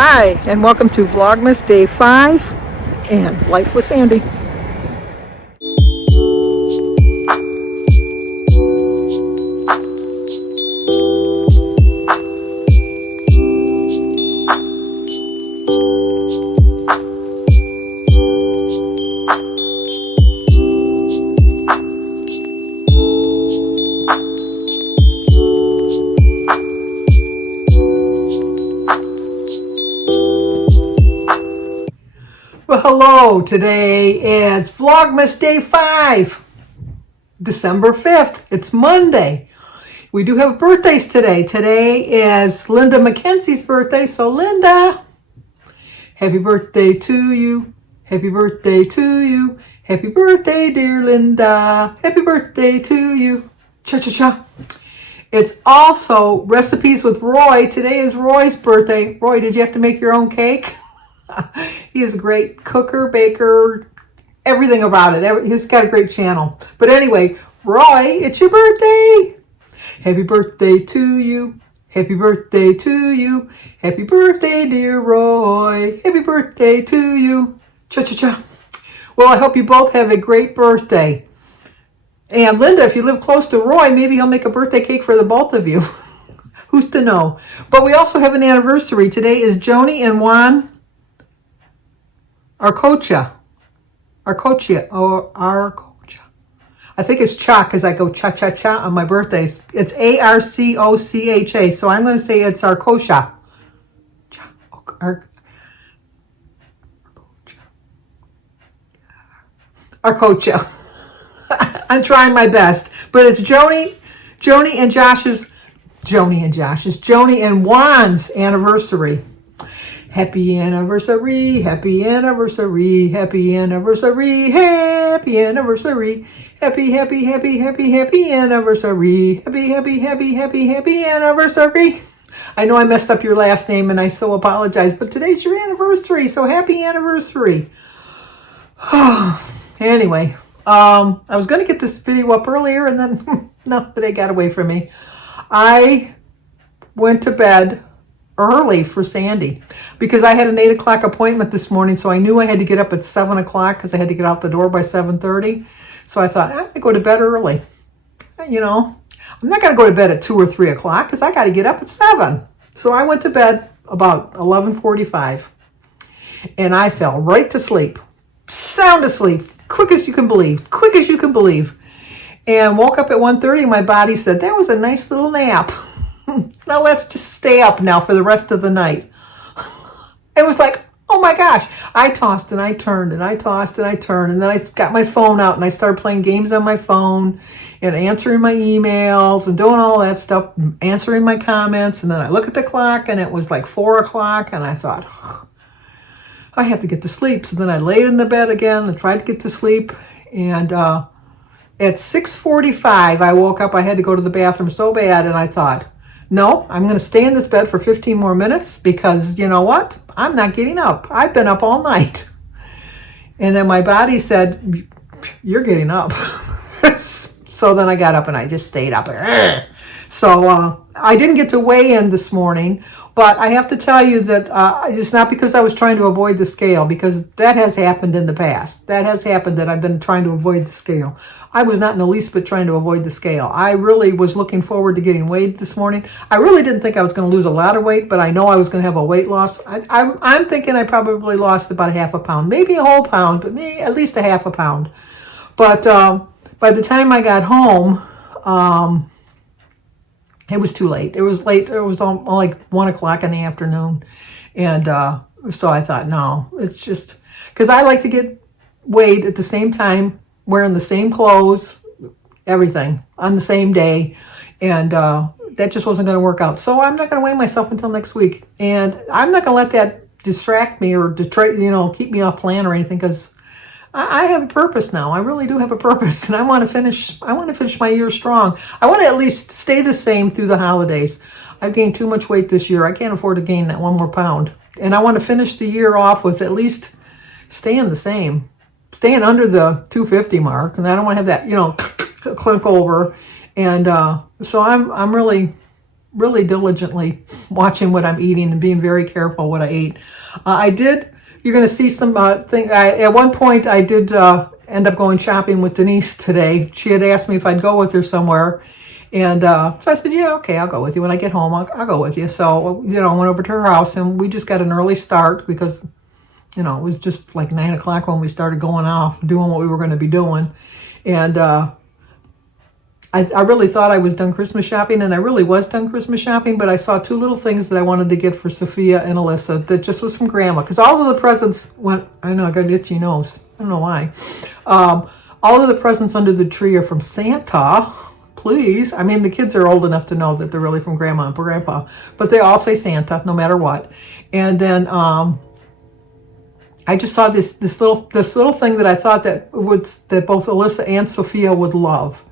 Hi, and welcome to Vlogmas Day 5 and Life with Sandy. Well, hello. Today is Vlogmas Day 5, December 5th. It's Monday. We do have birthdays today. Today is Linda McKenzie's birthday. So, Linda, happy birthday to you. Happy birthday to you. Happy birthday, dear Linda. Happy birthday to you. Cha-cha-cha. It's also Recipes with Roy. Today is Roy's birthday. Roy, did you have to make your own cake? He is a great cooker, baker, everything about it. He's got a great channel. But anyway, Roy, it's your birthday. Happy birthday to you. Happy birthday to you. Happy birthday, dear Roy. Happy birthday to you. Cha-cha-cha. Well, I hope you both have a great birthday. And Linda, if you live close to Roy, maybe he'll make a birthday cake for the both of you. Who's to know? But we also have an anniversary. Today is Joni and Juan Arcocha. I think it's cha because I go cha-cha-cha on my birthdays. It's Arcocha. So I'm going to say it's Arcocha. Arcocha. I'm trying my best. But it's Joni and Juan's anniversary. Happy anniversary, happy anniversary, happy anniversary, happy anniversary, happy, happy, happy, happy, happy anniversary, happy, happy, happy, happy, happy anniversary. I know I messed up your last name and I so apologize, but today's your anniversary, so happy anniversary. Anyway, I was going to get this video up earlier and then, no, the day got away from me. I went to bed early for Sandy because I had an 8 o'clock appointment this morning, so I knew I had to get up at 7 o'clock because I had to get out the door by 7:30. So I thought, I'm going to go to bed early. You know, I'm not going to go to bed at 2 or 3 o'clock because I got to get up at 7. So I went to bed about 11:45 and I fell right to sleep. Sound asleep. Quick as you can believe. And woke up at 1:30 and my body said, that was a nice little nap. Now let's just stay up now for the rest of the night. It was like, oh my gosh. I tossed and I turned and I tossed and I turned. And then I got my phone out and I started playing games on my phone and answering my emails and doing all that stuff, answering my comments. And then I look at the clock and it was like 4 o'clock and I thought, I have to get to sleep. So then I laid in the bed again and tried to get to sleep. And at 6:45, I woke up. I had to go to the bathroom so bad. And I thought, no, I'm going to stay in this bed for 15 more minutes because you know what? I'm not getting up. I've been up all night. And then my body said, you're getting up. So then I got up and I just stayed up. So I didn't get to weigh in this morning, but I have to tell you that it's not because I was trying to avoid the scale, because that has happened in the past. That has happened that I've been trying to avoid the scale. I was not in the least bit trying to avoid the scale. I really was looking forward to getting weighed this morning. I really didn't think I was going to lose a lot of weight, but I know I was going to have a weight loss. I'm thinking I probably lost about half a pound, maybe a whole pound, but maybe at least a half a pound. But by the time I got home, it was too late. It was late. It was like 1 o'clock in the afternoon. And so I thought, no, it's just because I like to get weighed at the same time, wearing the same clothes, everything on the same day. And that just wasn't going to work out. So I'm not going to weigh myself until next week. And I'm not going to let that distract me or keep me off plan or anything, because I have a purpose now. I really do have a purpose, and I want to finish my year strong. I want to at least stay the same through the holidays. I've gained too much weight this year. I can't afford to gain that 1 more pound. And I want to finish the year off with at least staying the same, staying under the 250 mark. And I don't want to have that, clunk over. And so I'm really really diligently watching what I'm eating and being very careful what I eat. You're going to see some at one point I did end up going shopping with Denise today. She had asked me if I'd go with her somewhere. And so I said, yeah, okay, I'll go with you. When I get home, I'll go with you. So, I went over to her house and we just got an early start because, it was just like 9 o'clock when we started going off, doing what we were going to be doing. And I really thought I was done Christmas shopping, and I really was done Christmas shopping, but I saw 2 little things that I wanted to get for Sophia and Alyssa that just was from Grandma. Because all of the presents went, I know, I got an itchy nose. I don't know why. All of the presents under the tree are from Santa. Please. I mean, the kids are old enough to know that they're really from Grandma and Grandpa, but they all say Santa no matter what. And then I just saw this little thing that I thought that both Alyssa and Sophia would love.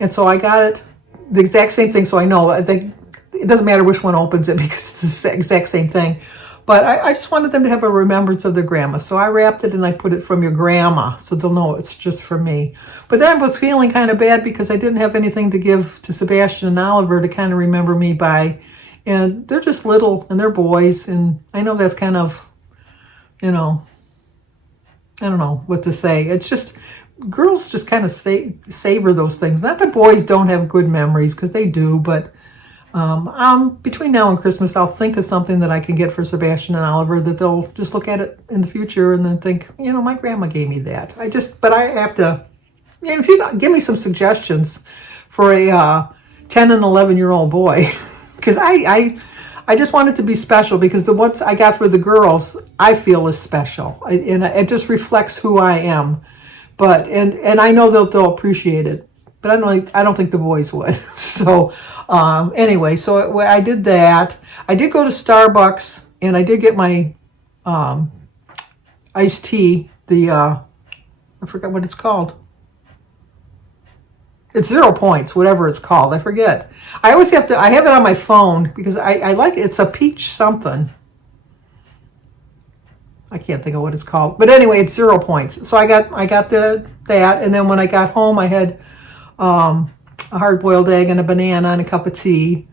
And so I got it, the exact same thing, so I know. I think it doesn't matter which one opens it because it's the exact same thing. But I just wanted them to have a remembrance of their grandma. So I wrapped it and I put it from your grandma so they'll know it's just for me. But then I was feeling kind of bad because I didn't have anything to give to Sebastian and Oliver to kind of remember me by. And they're just little and they're boys. And I know that's kind of, I don't know what to say. It's just, girls just kind of savor those things. Not that boys don't have good memories, because they do, but between now and Christmas, I'll think of something that I can get for Sebastian and Oliver that they'll just look at it in the future and then think, my grandma gave me that. But I have to, if you give me some suggestions for a 10 and 11-year-old boy, because I just want it to be special, because the ones I got for the girls, I feel is special. And it just reflects who I am. But and I know they'll appreciate it, but I don't think the boys would. So anyway, so I did that. I did go to Starbucks and I did get my iced tea. I forgot what it's called. It's 0 points, whatever it's called. I forget. I always have it on my phone because I like it. It's a peach something. I can't think of what it's called, but anyway, it's 0 points. So I got that, and then when I got home, I had a hard-boiled egg and a banana and a cup of tea,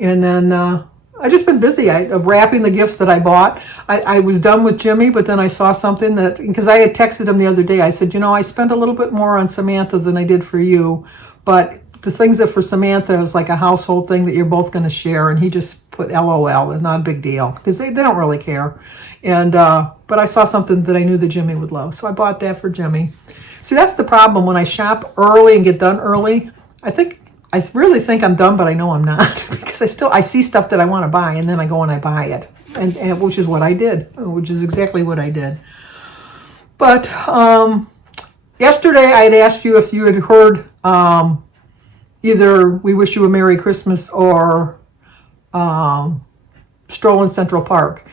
and then I've just been busy. Wrapping the gifts that I bought. I was done with Jimmy, but then I saw something because I had texted him the other day. I said, I spent a little bit more on Samantha than I did for you, but the things that for Samantha is like a household thing that you're both going to share, and he just put LOL. It's not a big deal because they don't really care. And but I saw something that I knew that Jimmy would love, so I bought that for Jimmy. See, that's the problem when I shop early and get done early. I really think I'm done, but I know I'm not because I see stuff that I want to buy, and then I go and I buy it, and which is what I did, which is exactly what I did. But yesterday I had asked you if you had heard either "We Wish You a Merry Christmas" or "Stroll in Central Park."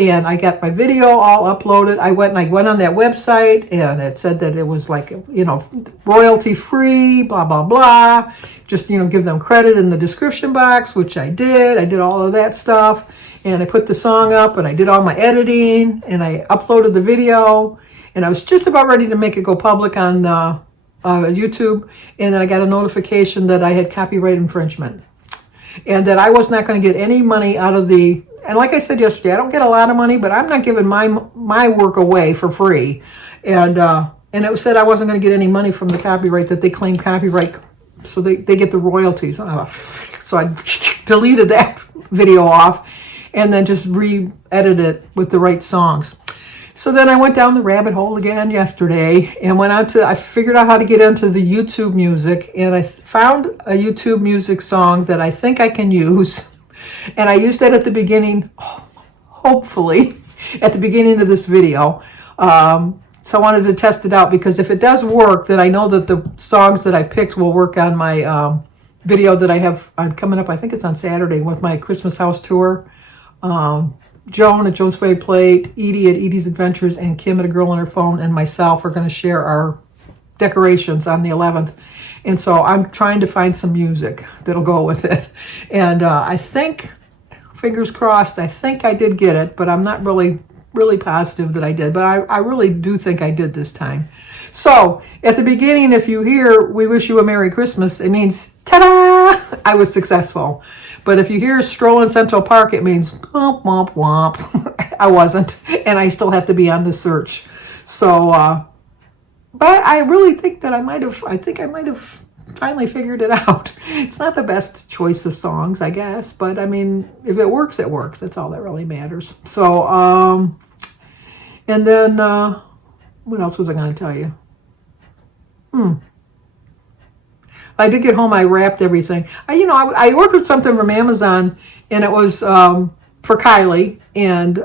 And I got my video all uploaded. I went on that website, and it said that it was like, royalty free, blah, blah, blah. Just, give them credit in the description box, which I did. I did all of that stuff. And I put the song up, and I did all my editing, and I uploaded the video. And I was just about ready to make it go public on YouTube. And then I got a notification that I had copyright infringement. And that I was not going to get any money out of and like I said yesterday, I don't get a lot of money, but I'm not giving my work away for free. And it said I wasn't going to get any money from the copyright, that they claim copyright, so they get the royalties. So I deleted that video off and then just re-edited it with the right songs. So then I went down the rabbit hole again yesterday and I figured out how to get into the YouTube music, and I found a YouTube music song that I think I can use. And I used that at the beginning, hopefully, at the beginning of this video. So I wanted to test it out, because if it does work, then I know that the songs that I picked will work on my video that I have coming up. I think it's on Saturday with my Christmas house tour. Joan at Joan's Way Plate, Edie at Edie's Adventures, and Kim at A Girl on Her Phone, and myself are going to share our decorations on the 11th. And so I'm trying to find some music that'll go with it. And I think, fingers crossed, I think I did get it, but I'm not really positive that I did. But I really do think I did this time. So at the beginning, if you hear "We wish you a Merry Christmas," it means ta-da! I was successful. But if you hear "Stroll in Central Park," it means womp womp womp. I wasn't, and I still have to be on the search. So, but I really think that I might have finally figured it out. It's not the best choice of songs, I guess, but I mean, if it works, it works. That's all that really matters. So, and then, what else was I going to tell you? I did get home, I wrapped everything. I ordered something from Amazon, and it was for Kylie, and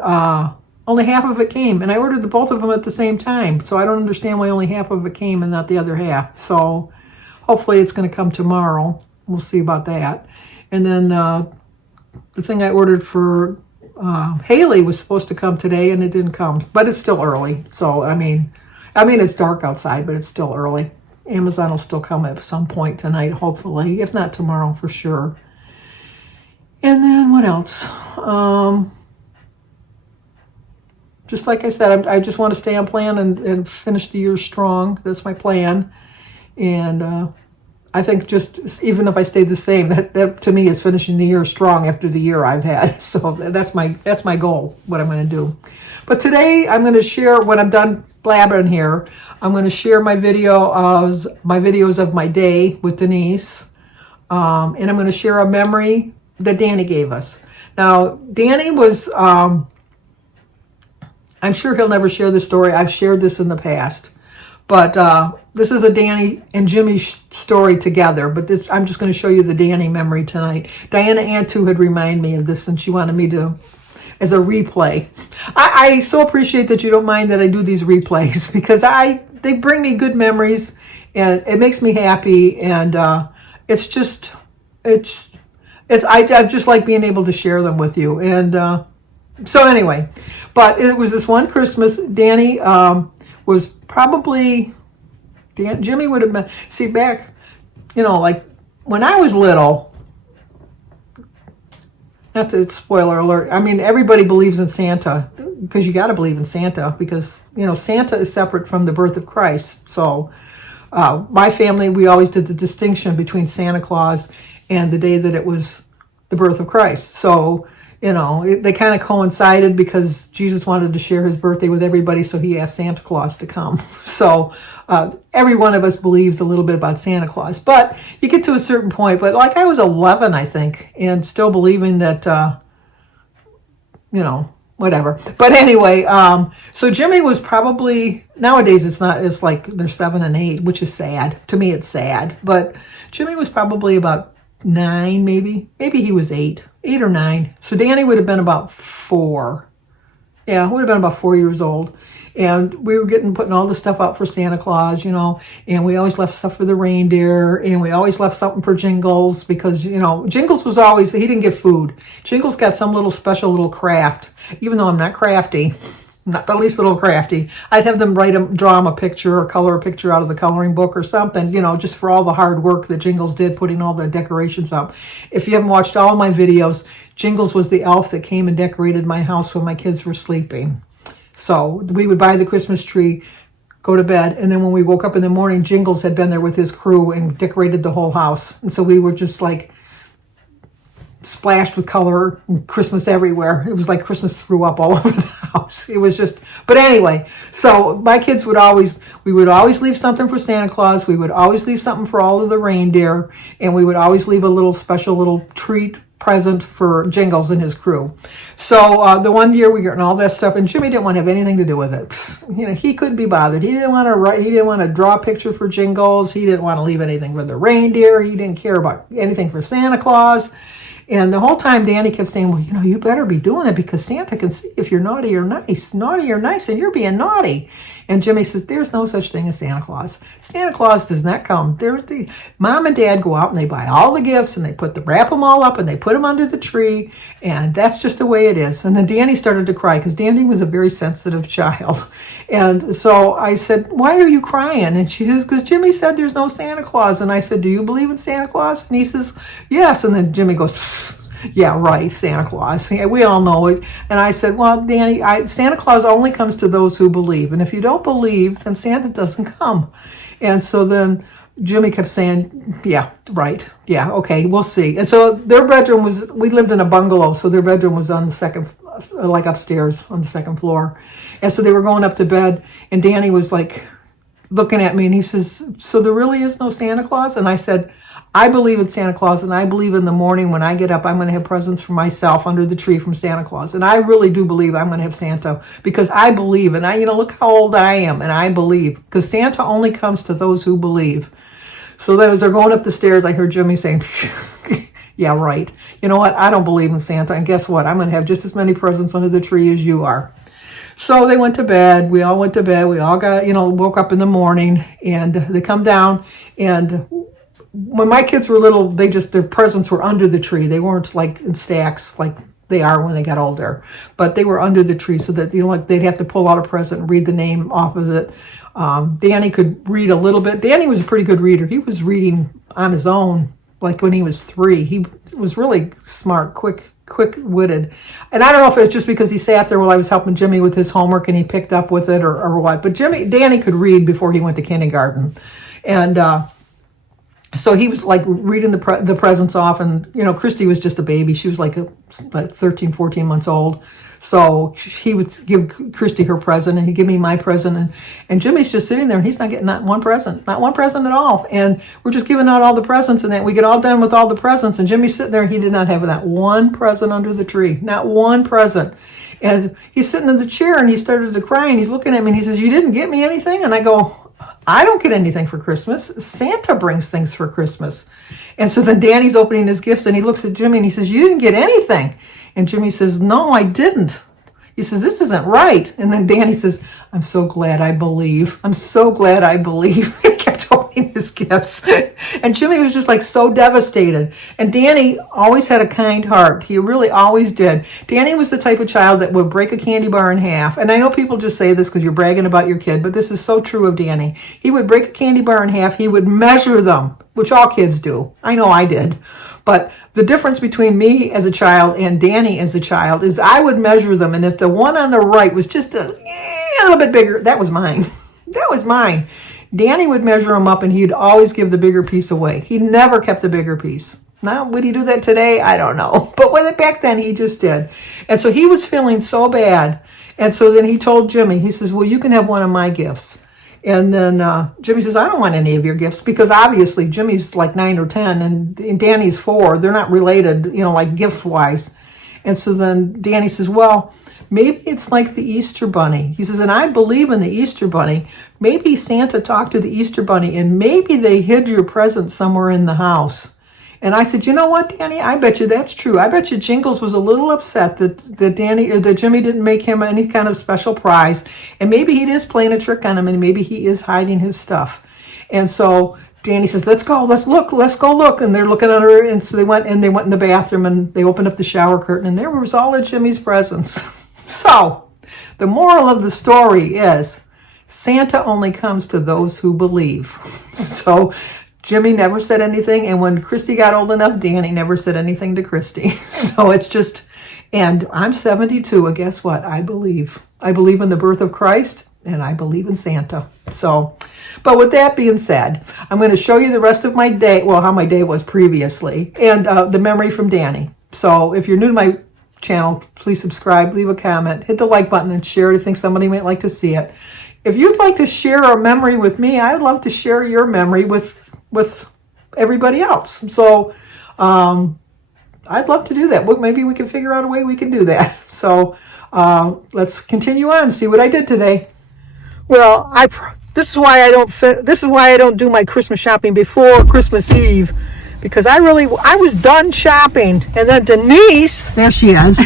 only half of it came, and I ordered both of them at the same time, so I don't understand why only half of it came and not the other half. So hopefully it's going to come tomorrow. We'll see about that. And then the thing I ordered for Haley was supposed to come today, and it didn't come, but it's still early. So I mean it's dark outside, but it's still early. Amazon will still come at some point tonight, hopefully, if not tomorrow for sure. And then what else? Just like I said, I just want to stay on plan and finish the year strong. That's my plan. And I think just even if I stay the same, that to me is finishing the year strong after the year I've had. So that's my goal, what I'm going to do. But today I'm going to share, when I'm done blabbering here, I'm going to share my videos of my day with Denise. And I'm going to share a memory that Danny gave us. Now, Danny was, I'm sure he'll never share this story. I've shared this in the past. But this is a Danny and Jimmy story together. But I'm just going to show you the Danny memory tonight. Diana Antu had reminded me of this, and she wanted me to, as a replay. I so appreciate that you don't mind that I do these replays, because they bring me good memories, and it makes me happy, and I just like being able to share them with you. And so anyway, but it was this one Christmas. Danny was probably, Jimmy would have been, see, back, like when I was little. Not to spoiler alert. I mean, everybody believes in Santa, because you got to believe in Santa, because, Santa is separate from the birth of Christ. So my family, we always did the distinction between Santa Claus and the day that it was the birth of Christ. So, they kind of coincided, because Jesus wanted to share his birthday with everybody, so he asked Santa Claus to come. So every one of us believes a little bit about Santa Claus. But you get to a certain point, but like I was 11, I think, and still believing that, whatever. But anyway, so Jimmy was probably, nowadays it's like they're 7 and 8, which is sad. To me, it's sad. But Jimmy was probably about 9, maybe he was 8 or 9. So Danny would have been about 4. Yeah, would have been about 4 years old. And we were putting all the stuff out for Santa Claus, and we always left stuff for the reindeer, and we always left something for Jingles, because, Jingles was always, he didn't get food. Jingles got some little special little craft, even though I'm not crafty. Not the least little crafty. I'd have them draw him a picture or color a picture out of the coloring book or something, just for all the hard work that Jingles did putting all the decorations up. If you haven't watched all my videos, Jingles was the elf that came and decorated my house when my kids were sleeping. So we would buy the Christmas tree, go to bed, and then when we woke up in the morning, Jingles had been there with his crew and decorated the whole house. And so we were just like splashed with color, and Christmas everywhere. It was like Christmas threw up all over the house. It was just, but anyway, so my kids we would always leave something for Santa Claus. We would always leave something for all of the reindeer, and we would always leave a little special little treat present for Jingles and his crew. So the one year we got all that stuff, and Jimmy didn't want to have anything to do with it. He couldn't be bothered. He didn't want to write. He didn't want to draw a picture for Jingles. He didn't want to leave anything for the reindeer. He didn't care about anything for Santa Claus. And the whole time Danny kept saying, well, you better be doing it, because Santa can see if you're naughty or nice. Naughty or nice, and you're being naughty. And Jimmy says, there's no such thing as Santa Claus. Santa Claus does not come. Mom and Dad go out and they buy all the gifts, and they wrap them all up, and they put them under the tree. And that's just the way it is. And then Danny started to cry, because Danny was a very sensitive child. And so I said, why are you crying? And she says, because Jimmy said there's no Santa Claus. And I said, do you believe in Santa Claus? And he says, yes. And then Jimmy goes, Yeah, right, Santa Claus. Yeah, we all know it. And I said, well, Danny, Santa Claus only comes to those who believe. And if you don't believe, then Santa doesn't come. And so then Jimmy kept saying, yeah, right. Yeah, okay, we'll see. And so their bedroom was, we lived in a bungalow, so their bedroom was on the second, like upstairs on the second floor. And so they were going up to bed, and Danny was like looking at me, and he says, so there really is no Santa Claus? And I said, I believe in Santa Claus, and I believe in the morning when I get up, I'm going to have presents for myself under the tree from Santa Claus. And I really do believe I'm going to have Santa, because I believe, and look how old I am, and I believe, because Santa only comes to those who believe. So then as they're going up the stairs, I heard Jimmy saying, yeah, right. You know what? I don't believe in Santa, and guess what? I'm going to have just as many presents under the tree as you are. So they went to bed. We all went to bed. We all got, woke up in the morning, and they come down, and when my kids were little, their presents were under the tree. They weren't like in stacks like they are when they got older, but they were under the tree so that they'd have to pull out a present and read the name off of it. Danny could read a little bit. Danny was a pretty good reader. He was reading on his own, like when he was 3. He was really smart, quick-witted. And I don't know if it's just because he sat there while I was helping Jimmy with his homework and he picked up with it or what. But Danny could read before he went to kindergarten, and so he was like reading the presents off, and Christy was just a baby. She was like 13, 14 months old. So he would give Christy her present, and he'd give me my present, and Jimmy's just sitting there, and he's not getting not one present at all. And we're just giving out all the presents, and then we get all done with all the presents, and Jimmy's sitting there, and he did not have that one present under the tree, not one present. And he's sitting in the chair, and he started to cry, and he's looking at me, and he says, "You didn't get me anything?" And I go, I don't get anything for Christmas. Santa brings things for Christmas. And so then Danny's opening his gifts, and he looks at Jimmy, and he says, "You didn't get anything." And Jimmy says, "No, I didn't." He says, "This isn't right." And then Danny says, "I'm so glad I believe. I'm so glad I believe." He kept opening his gifts. And Jimmy was just like so devastated. And Danny always had a kind heart. He really always did. Danny was the type of child that would break a candy bar in half. And I know people just say this because you're bragging about your kid, but this is so true of Danny. He would break a candy bar in half. He would measure them, which all kids do. I know I did. But the difference between me as a child and Danny as a child is I would measure them. And if the one on the right was just a little bit bigger, that was mine. That was mine. Danny would measure them up, and he'd always give the bigger piece away. He never kept the bigger piece. Now, would he do that today? I don't know. But with it back then, he just did. And so he was feeling so bad. And so then he told Jimmy, he says, "Well, you can have one of my gifts." And then Jimmy says, "I don't want any of your gifts," because obviously Jimmy's like 9 or 10 and Danny's 4. They're not related, like gift-wise. And so then Danny says, "Well, maybe it's like the Easter Bunny." He says, "And I believe in the Easter Bunny. Maybe Santa talked to the Easter Bunny, and maybe they hid your present somewhere in the house." And I said, "You know what, Danny? I bet you that's true. I bet you Jingles was a little upset that Jimmy didn't make him any kind of special prize. And maybe he is playing a trick on him, and maybe he is hiding his stuff." And so Danny says, let's go look. And they're looking under, and so they went in the bathroom, and they opened up the shower curtain, and there was all of Jimmy's presents. So the moral of the story is Santa only comes to those who believe. So Jimmy never said anything, and when Christy got old enough, Danny never said anything to Christy. So it's just, and I'm 72, and guess what? I believe. I believe in the birth of Christ, and I believe in Santa. So, but with that being said, I'm going to show you the rest of my day, well, how my day was previously, and the memory from Danny. So if you're new to my channel, please subscribe, leave a comment, hit the like button, and share it if you think somebody might like to see it. If you'd like to share a memory with me, I would love to share your memory with everybody else. So I'd love to do that. Maybe we can figure out a way we can do that. So let's continue on, see what I did today. Well, this is why I don't do my Christmas shopping before Christmas Eve, because I was done shopping, and then Denise, there she is.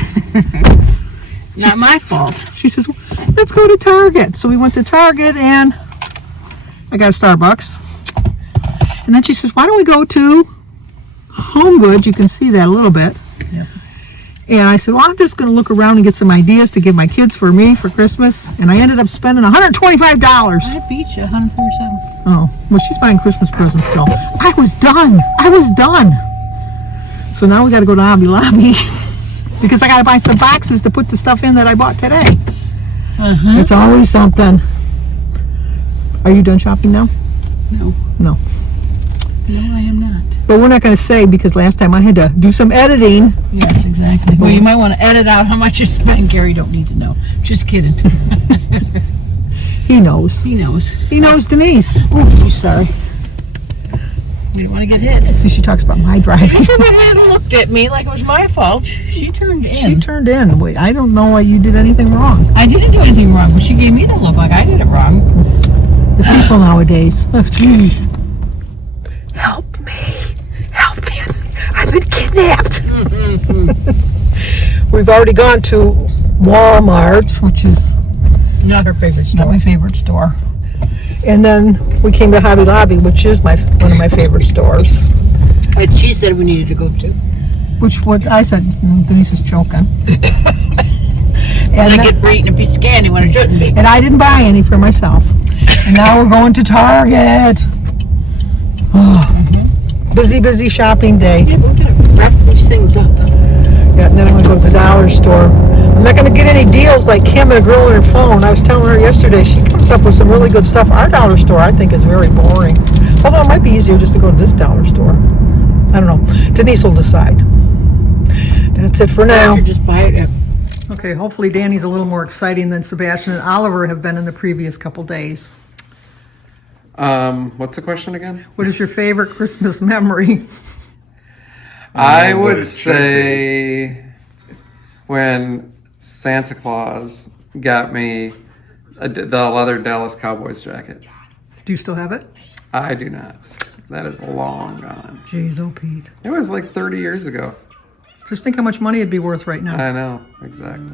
Not my fault. She says, "Let's go to Target." So we went to Target, and I got a Starbucks. And then she says, "Why don't we go to Home Goods?" You can see that a little bit. Yeah. And I said, "Well, I'm just going to look around and get some ideas to give my kids for me for Christmas." And I ended up spending $125. I beat you, 137. Oh, well, she's buying Christmas presents still. I was done. So now we got to go to Hobby Lobby because I got to buy some boxes to put the stuff in that I bought today. It's always something. Are you done shopping now? No. No. No, I am not. But we're not going to say because last time I had to do some editing. Yes, exactly. Well, you might want to edit out how much you spent. Gary don't need to know. Just kidding. He knows. He knows. He knows Denise. Oh, she's sorry. You don't want to get hit. See, she talks about my driving. She hadn't looked at me like it was my fault. She turned in. She turned in. Wait, I don't know why you did anything wrong. I didn't do anything wrong, but she gave me the look like I did it wrong. The people nowadays. Help me. Help me. I've been kidnapped. We've already gone to Walmart, which is Not her favorite not store. my favorite store. And then we came to Hobby Lobby, which is one of my favorite stores. But she said we needed to go to. Which what I said, Denise is joking. And I get for eating a piece of candy when it shouldn't be. And I didn't buy any for myself. And now we're going to Target. Busy shopping day. Yeah, but we gotta wrap these things up. Yeah, and then I'm going to go to the dollar store. I'm not going to get any deals like Kim and a girl on her phone. I was telling her yesterday, she comes up with some really good stuff. Our dollar store, I think, is very boring. Although it might be easier just to go to this dollar store. I don't know. Denise will decide. That's it for now. Just buy it. Okay, hopefully Danny's a little more exciting than Sebastian and Oliver have been in the previous couple days. What's the question again? What is your favorite Christmas memory? I would say when Santa Claus got me the leather Dallas Cowboys jacket. Do you still have it? I do not. That is long gone. Jeez, oh Pete. It was like 30 years ago. Just think how much money it'd be worth right now. I know, exactly.